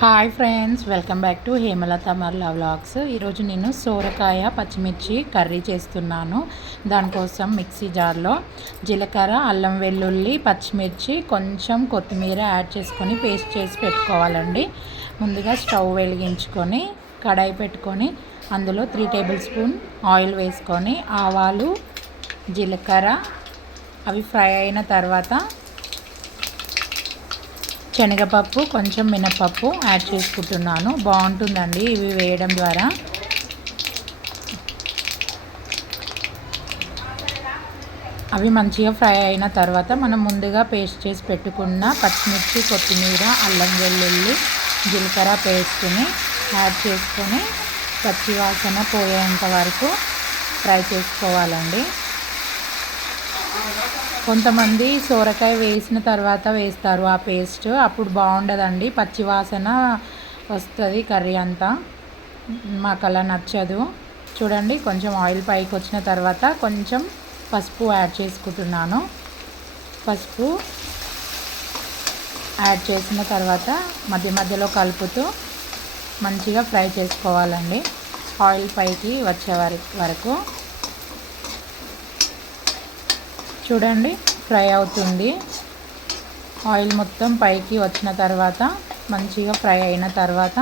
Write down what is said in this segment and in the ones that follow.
Hi friends, welcome back to Hemalatha Marla vlogs. ఈరోజు నేను సోరకాయ పచ్చిమిర్చి కర్రీ చేస్తున్నాను. దానికోసం మిక్సీ జార్లో జీలకర్ర, అల్లం వెల్లుల్లి, పచ్చిమిర్చి, కొంచెం కొత్తిమీర యాడ్ చేసుకొని పేస్ట్ చేసి పెట్టుకోవాలండి. ముందుగా స్టవ్ వెలిగించుకొని కడాయి పెట్టుకొని అందులో 3 టేబుల్ స్పూన్ ఆయిల్ వేసుకొని ఆవాలు, జీలకర్ర అవి ఫ్రై అయిన తర్వాత శనగపప్పు, కొంచెం మినపప్పు యాడ్ చేసుకుంటున్నాను. బాగుంటుందండి ఇవి వేయడం ద్వారా. అవి మంచిగా ఫ్రై అయిన తర్వాత మనం ముందుగా పేస్ట్ చేసి పెట్టుకున్న పచ్చిమిర్చి, కొత్తిమీర, అల్లం వెల్లుల్లి, జీలకర్ర పేస్ట్ని యాడ్ చేసుకొని పచ్చివాసన పోయేంత వరకు ఫ్రై చేసుకోవాలండి. కొంతమంది సోరకాయ వేసిన తర్వాత వేస్తారు ఆ పేస్ట్, అప్పుడు బాగుండదండి, పచ్చివాసన వస్తుంది కర్రీ అంతా. మాకు అలా నచ్చదు. చూడండి, కొంచెం ఆయిల్ పైకి వచ్చిన తర్వాత కొంచెం పసుపు యాడ్ చేసుకుంటున్నాను. పసుపు యాడ్ చేసిన తర్వాత మధ్య మధ్యలో కలుపుతూ మంచిగా ఫ్రై చేసుకోవాలండి, ఆయిల్ పైకి వచ్చే వరకు. చూడండి, ఫ్రై అవుతుంది. ఆయిల్ మొత్తం పైకి వచ్చిన తర్వాత మంచిగా ఫ్రై అయిన తర్వాత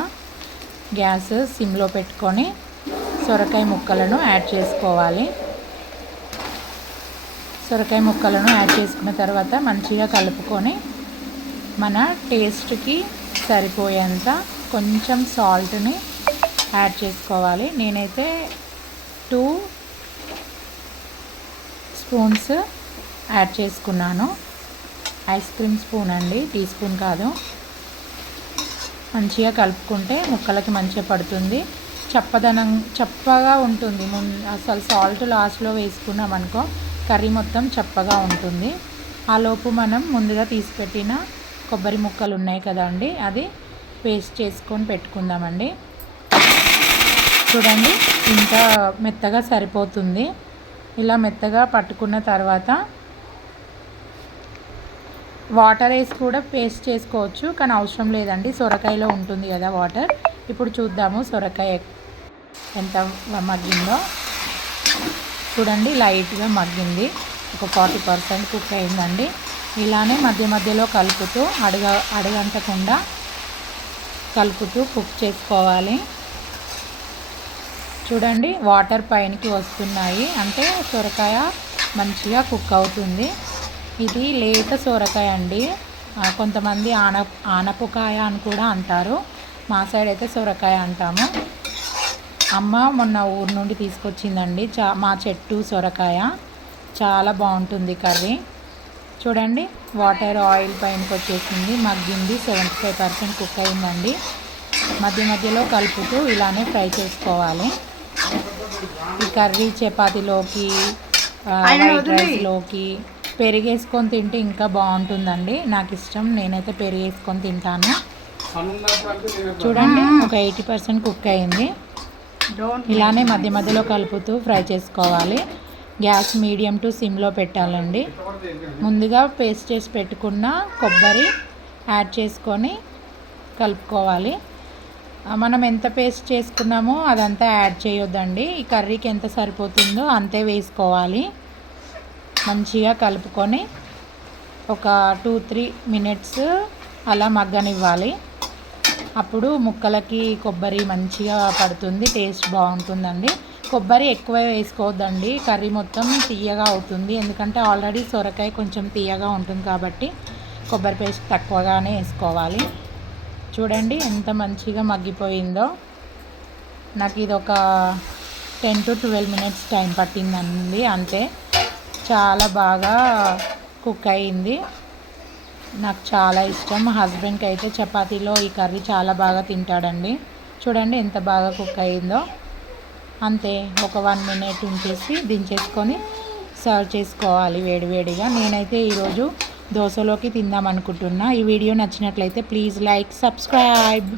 గ్యాస్ సిమ్లో పెట్టుకొని సొరకాయ ముక్కలను యాడ్ చేసుకోవాలి. సొరకాయ ముక్కలను యాడ్ చేసుకున్న తర్వాత మంచిగా కలుపుకొని మన టేస్ట్కి సరిపోయేంత కొంచెం సాల్ట్ని యాడ్ చేసుకోవాలి. నేనైతే 2 స్పూన్స్ యాడ్ చేసుకున్నాను. ఐస్ క్రీమ్ స్పూన్ అండి, టీ స్పూన్ కాదు. మంచిగా కలుపుకుంటే ముక్కలకి మంచిగా పడుతుంది. చప్పగా ఉంటుంది. అసలు సాల్ట్ లాస్ట్లో వేసుకున్నాం అనుకో కర్రీ మొత్తం చప్పగా ఉంటుంది. ఆ లోపు మనం ముందుగా తీసిపెట్టిన కొబ్బరి ముక్కలు ఉన్నాయి కదండి, అది పేస్ట్ చేసుకొని పెట్టుకుందామండి. చూడండి, ఇంత మెత్తగా సరిపోతుంది. ఇలా మెత్తగా పట్టుకున్న తర్వాత వాటర్ వేసి కూడా పేస్ట్ చేసుకోవచ్చు, కానీ అవసరం లేదండి, సొరకాయలో ఉంటుంది కదా వాటర్. ఇప్పుడు చూద్దాము సొరకాయ ఎంత మగ్గిందో. చూడండి, లైట్గా మగ్గింది, ఒక 40% కుక్ అయిందండి. ఇలానే మధ్య మధ్యలో కలుపుతూ అడగంటకుండా కలుపుతూ కుక్ చేసుకోవాలి. చూడండి, వాటర్ పైనకి వస్తున్నాయి అంటే సొరకాయ మంచిగా కుక్ అవుతుంది. ఇది లేత సొరకాయ అండి, కొంతమంది ఆనపకాయ అని కూడా అంటారు. మా సైడ్ అయితే సొరకాయ అంటాము. అమ్మ మొన్న ఊరు నుండి తీసుకొచ్చిందండి మా చెట్టు సొరకాయ. చాలా బాగుంటుంది కర్రీ. చూడండి, వాటర్ ఆయిల్ పైనకి వచ్చేసింది, మగ్గింది, 75% కుక్ అయిందండి. మధ్య మధ్యలో కలుపుతూ ఇలానే ఫ్రై చేసుకోవాలి. ఈ కర్రీ చపాతీలోకి, వైట్ రైస్లోకి పెరిగేసుకొని తింటే ఇంకా బాగుంటుందండి. నాకు ఇష్టం, నేనైతే పెరిగేసుకొని తింటాను. చూడండి, ఒక 80% కుక్ అయింది. ఇలానే మధ్య మధ్యలో కలుపుతూ ఫ్రై చేసుకోవాలి. గ్యాస్ మీడియం టు సిమ్లో పెట్టాలండి. ముందుగా పేస్ట్ చేసి పెట్టుకున్న కొబ్బరి యాడ్ చేసుకొని కలుపుకోవాలి. మనం ఎంత పేస్ట్ చేసుకున్నామో అదంతా యాడ్ చేయొద్దండి. ఈ కర్రీకి ఎంత సరిపోతుందో అంతే వేసుకోవాలి. మంచిగా కలుపుకొని ఒక 2-3 మినిట్స్ అలా మగ్గనివ్వాలి. అప్పుడు ముక్కలకి కొబ్బరి మంచిగా పడుతుంది, టేస్ట్ బాగుంటుందండి. కొబ్బరి ఎక్కువ వేసుకోవద్దండి, కర్రీ మొత్తం తీయగా అవుతుంది. ఎందుకంటే ఆల్రెడీ సొరకాయ కొంచెం తీయగా ఉంటుంది కాబట్టి కొబ్బరి పేస్ట్ తక్కువగానే వేసుకోవాలి. చూడండి, ఎంత మంచిగా మగ్గిపోయిందో. నాకు ఇది ఒక 10-12 మినిట్స్ టైం పట్టిందండి, అంతే. చాలా బాగా కుక్ అయింది. నాకు చాలా ఇష్టం. మా హస్బెండ్కి అయితే చపాతీలో ఈ కర్రీ చాలా బాగా తింటాడండి. చూడండి, ఎంత బాగా కుక్ అయిందో. అంతే, ఒక 1 మినిట్ ఉంచేసి దించేసుకొని సర్వ్ చేసుకోవాలి వేడివేడిగా. నేనైతే ఈరోజు దోశలోకి తిందాం అనుకుంటున్నా. ఈ వీడియో నచ్చినట్లయితే ప్లీజ్ లైక్, సబ్స్క్రైబ్.